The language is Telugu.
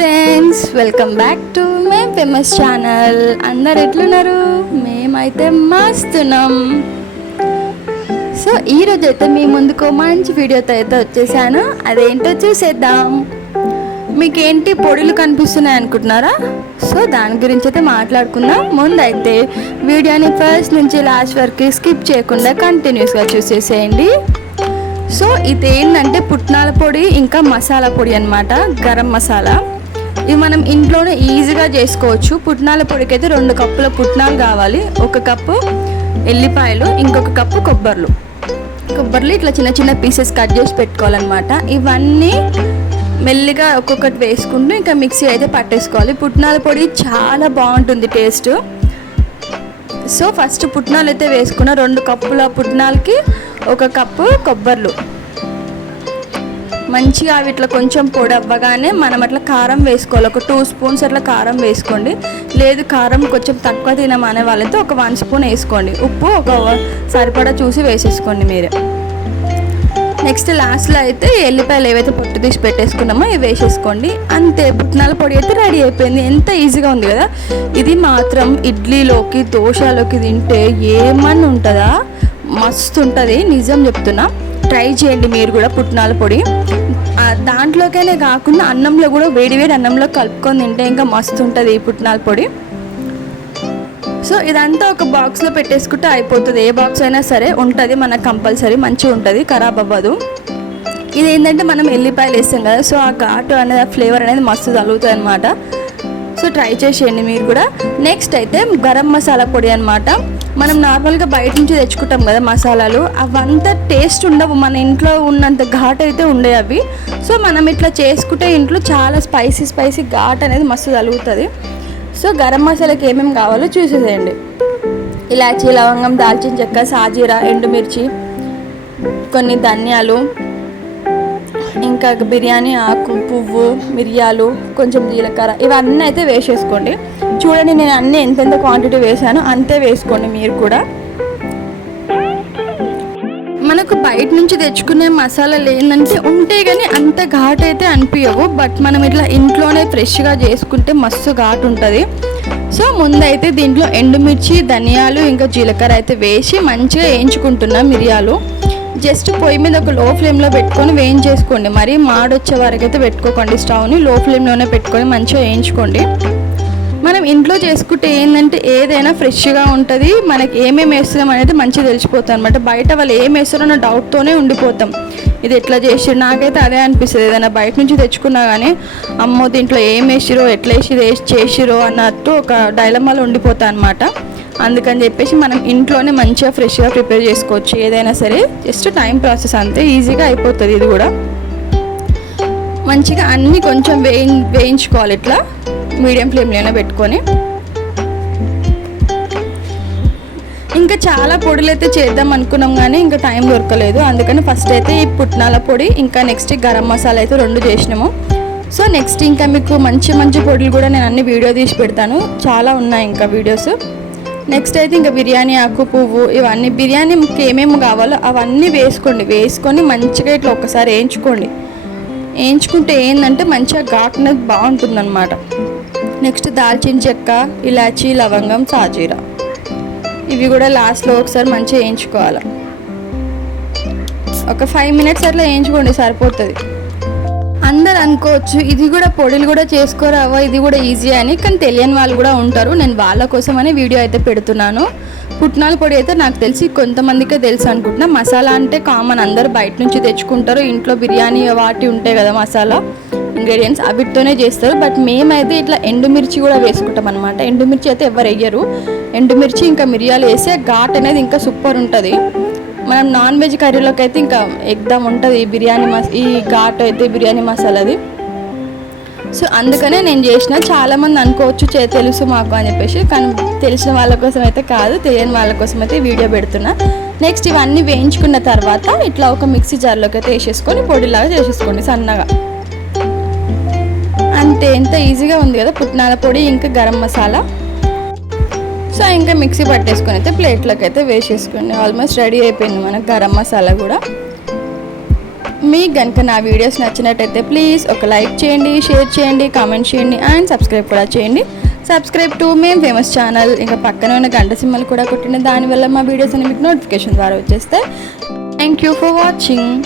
ఫ్రెండ్స్ వెల్కమ్ బ్యాక్ టు మేం ఫేమస్ ఛానల్ అందరు ఎట్లున్నారు? మేమైతే మస్తున్నాం. సో ఈరోజు అయితే మీ ముందుకు మంచి వీడియోతో అయితే వచ్చేసాను. అదేంటో చూసేద్దాం. మీకేంటి పొడులు కనిపిస్తున్నాయి అనుకుంటున్నారా? సో దాని గురించి అయితే మాట్లాడుకుందాం. ముందైతే వీడియోని ఫస్ట్ నుంచి లాస్ట్ వరకు స్కిప్ చేయకుండా కంటిన్యూస్గా చూసేసేయండి. సో ఇది ఏంటంటే పుట్నాల పొడి ఇంకా మసాలా పొడి అన్నమాట. గరం మసాలా. ఇవి మనం ఇంట్లోనే ఈజీగా చేసుకోవచ్చు. పుట్నాల పొడికైతే రెండు కప్పుల పుట్నాలు కావాలి. ఒక కప్పు ఎల్లిపాయలు ఇంకొక కప్పు కొబ్బర్లు. కొబ్బరిలు ఇట్లా చిన్న చిన్న పీసెస్ కట్ చేసి పెట్టుకోవాలన్నమాట. ఇవన్నీ మెల్లిగా ఒక్కొక్కటి వేసుకుంటూ ఇంకా మిక్సీ అయితే పట్టేసుకోవాలి. పుట్నాల పొడి చాలా బాగుంటుంది టేస్ట్. సో ఫస్ట్ పుట్నాలు అయితే వేసుకున్న రెండు కప్పుల పుట్నాలకి ఒక కప్పు కొబ్బర్లు. మంచిగా అవి ఇట్లా కొంచెం పొడి అవ్వగానే మనం అట్లా కారం వేసుకోవాలి. ఒక టూ స్పూన్స్ అట్లా కారం వేసుకోండి. లేదు కారం కొంచెం తక్కువ తినమనే వాళ్ళతో ఒక వన్ స్పూన్ వేసుకోండి. ఉప్పు ఒక సరిపడా చూసి వేసేసుకోండి మీరే. నెక్స్ట్ లాస్ట్లో అయితే ఎల్లిపాయలు ఏవైతే పొట్టు తీసి పెట్టేసుకున్నామో ఇవి వేసేసుకోండి. అంతే పుట్నాల పొడి అయితే రెడీ అయిపోయింది. ఎంత ఈజీగా ఉంది కదా. ఇది మాత్రం ఇడ్లీలోకి దోశలోకి తింటే ఏమని ఉంటుందా మస్తు ఉంటుంది. నిజం చెప్తున్నా. ట్రై చేయండి మీరు కూడా పుట్నాల పొడి. దాంట్లోకైనా కాకుండా అన్నంలో కూడా వేడి వేడి అన్నంలో కలుపుకొని తింటే ఇంకా మస్తు ఉంటుంది ఈ పుట్నాల పొడి. సో ఇదంతా ఒక బాక్స్లో పెట్టేసుకుంటే అయిపోతుంది. ఏ బాక్స్ అయినా సరే ఉంటుంది మనకు కంపల్సరీ మంచిగా ఉంటుంది ఖరాబ్ అవ్వదు. ఇది ఏంటంటే మనం ఎల్లిపాయలు వేస్తాం కదా సో ఆ ఘాటు అనేది ఆ ఫ్లేవర్ అనేది మస్తు తగులుతుంది అనమాట సో ట్రై చేసేయండి మీరు కూడా. నెక్స్ట్ అయితే గరం మసాలా పొడి అనమాట మనం నార్మల్గా బయట నుంచి తెచ్చుకుంటాం కదా మసాలాలు అవంతా టేస్ట్ ఉండవు. మన ఇంట్లో ఉన్నంత ఘాట్ అయితే ఉండే అవి. సో మనం ఇట్లా చేసుకుంటే ఇంట్లో చాలా స్పైసీ స్పైసీ ఘాట్ అనేది మస్తు తగులుతుంది. సో గరం మసాలాకి ఏమేమి కావాలో చూసేసేయండి. ఇలాచీ లవంగం దాల్చిన చెక్క సాజీరా ఎండుమిర్చి కొన్ని ధనియాలు ఇంకా బిర్యానీ ఆకు పువ్వు మిరియాలు కొంచెం జీలకర్ర ఇవన్నీ అయితే వేసేసుకోండి. చూడండి నేను అన్నీ ఎంతెంత క్వాంటిటీ వేసానో అంతే వేసుకోండి మీరు కూడా. మనకు బయట నుంచి తెచ్చుకునే మసాలాలు ఏంటంటే ఉంటే కానీ అంత ఘాట్ అయితే అనిపించవు బట్ మనం ఇట్లా ఇంట్లోనే ఫ్రెష్గా చేసుకుంటే మస్తు ఘాట్ ఉంటుంది. సో ముందైతే దీంట్లో ఎండుమిర్చి ధనియాలు ఇంకా జీలకర్ర అయితే వేసి మంచిగా వేయించుకుంటున్నా మిరియాలు. జస్ట్ పొయ్యి మీద ఒక లో ఫ్లేమ్లో పెట్టుకొని వేయించేసుకోండి మరి మాడొచ్చే వరకు అయితే పెట్టుకోకండి స్టవ్ని లో ఫ్లేమ్లోనే పెట్టుకొని మంచిగా వేయించుకోండి. మనం ఇంట్లో చేసుకుంటే ఏంటంటే ఏదైనా ఫ్రెష్గా ఉంటుంది. మనకి ఏమేమి వేస్తున్నాం అనేది మంచిగా తెలిసిపోతుంది అనమాట బయట వాళ్ళు ఏం వేస్తారో అన్న డౌట్తోనే ఉండిపోతాం. ఇది ఎట్లా చేసి నాకైతే అదే అనిపిస్తుంది. ఏదైనా బయట నుంచి తెచ్చుకున్నా కానీ అమ్మో దీంట్లో ఏం వేసిరో ఎట్లా వేసి చేసిరో అన్నట్టు ఒక డైలమాలో ఉండిపోతా అనమాట అందుకని చెప్పేసి మనం ఇంట్లోనే మంచిగా ఫ్రెష్గా ప్రిపేర్ చేసుకోవచ్చు. ఏదైనా సరే జస్ట్ టైం ప్రాసెస్ అంతే ఈజీగా అయిపోతుంది ఇది కూడా. మంచిగా అన్నీ కొంచెం వేయి వేయించుకోవాలి ఇట్లా. మీడియం ఫ్లేమ్లోనే పెట్టుకొని. ఇంకా చాలా పొడులు అయితే చేద్దాం అనుకున్నాం కానీ ఇంకా టైం దొరకలేదు. అందుకని ఫస్ట్ అయితే ఈ పుట్నాల పొడి ఇంకా నెక్స్ట్ గరం మసాలా అయితే రెండు చేసినాము. సో నెక్స్ట్ ఇంకా మీకు మంచి మంచి పొడులు కూడా నేను అన్ని వీడియో తీసి పెడతాను. చాలా ఉన్నాయి ఇంకా వీడియోస్. నెక్స్ట్ అయితే ఇంకా బిర్యానీ ఆకు పువ్వు ఇవన్నీ. బిర్యానీకి ఏమేమి కావాలో అవన్నీ వేసుకోండి. వేసుకొని మంచిగా ఇట్లా ఒకసారి వేయించుకోండి. వేయించుకుంటే ఏంటంటే మంచిగా ఘాట్ అనేది బాగుంటుందన్నమాట. నెక్స్ట్ దాల్చిన చెక్క ఇలాచీ లవంగం సాజీరా. ఇవి కూడా లాస్ట్లో ఒకసారి మంచిగా వేయించుకోవాలి. ఒక ఫైవ్ మినిట్స్ అట్లా వేయించుకోండి సరిపోతుంది. అందరు అనుకోవచ్చు ఇది కూడా పొడిలు కూడా చేసుకోరావా ఇది కూడా ఈజీ అని. కానీ తెలియని వాళ్ళు కూడా ఉంటారు. నేను వాళ్ళ కోసమనే వీడియో అయితే పెడుతున్నాను. పుట్నాల పొడి అయితే నాకు తెలిసి కొంతమందికే తెలుసు అనుకుంటున్నా. మసాలా అంటే కామన్. అందరు బయట నుంచి తెచ్చుకుంటారు. ఇంట్లో బిర్యానీ వాటి ఉంటాయి కదా మసాలా ఇంగ్రీడియంట్స్ అవిటితోనే చేస్తారు. బట్ మేమైతే ఇట్లా ఎండుమిర్చి కూడా వేసుకుంటాం అనమాట ఎండుమిర్చి అయితే ఎవరు వేయరు. ఎండుమిర్చి ఇంకా మిరియాలు వేస్తే ఘాట్ అనేది ఇంకా సూపర్ ఉంటుంది. మనం నాన్ వెజ్ కర్రీలోకి అయితే ఇంకా ఎగ్దాం ఉంటుంది. ఈ బిర్యానీ మస ఈ ఘాట్ అయితే బిర్యానీ మసాలాది. సో అందుకనే నేను చేసిన. చాలామంది అనుకోవచ్చు చే తెలుసు మాకు అని చెప్పేసి కానీ తెలిసిన వాళ్ళ కోసం అయితే కాదు. తెలియని వాళ్ళ కోసం అయితే వీడియో పెడుతున్నా. నెక్స్ట్ ఇవన్నీ వేయించుకున్న తర్వాత ఇట్లా ఒక మిక్సీ జార్లోకి అయితే వేసేసుకొని పొడిలాగా చేసేసుకోండి సన్నగా. అంతే ఎంత ఈజీగా ఉంది కదా. పుట్నాల పొడి ఇంకా గరం మసాలా. సో ఇంకా మిక్సీ పట్టేసుకొని అయితే ప్లేట్లోకి అయితే వేసేసుకోండి ఆల్మోస్ట్ రెడీ అయిపోయింది మనకు గరం మసాలా కూడా. మీకు కనుక నా వీడియోస్ నచ్చినట్టయితే ప్లీజ్ ఒక లైక్ చేయండి షేర్ చేయండి కామెంట్ చేయండి అండ్ సబ్స్క్రైబ్ కూడా చేయండి. సబ్స్క్రైబ్ టు మేం ఫేమస్ ఛానల్ ఇంకా పక్కన ఉన్న గంట సింబల్ కూడా కొట్టిన దానివల్ల మా వీడియోస్ అన్ని మీకు నోటిఫికేషన్ ద్వారా వచ్చేస్తాయి. Thank you for watching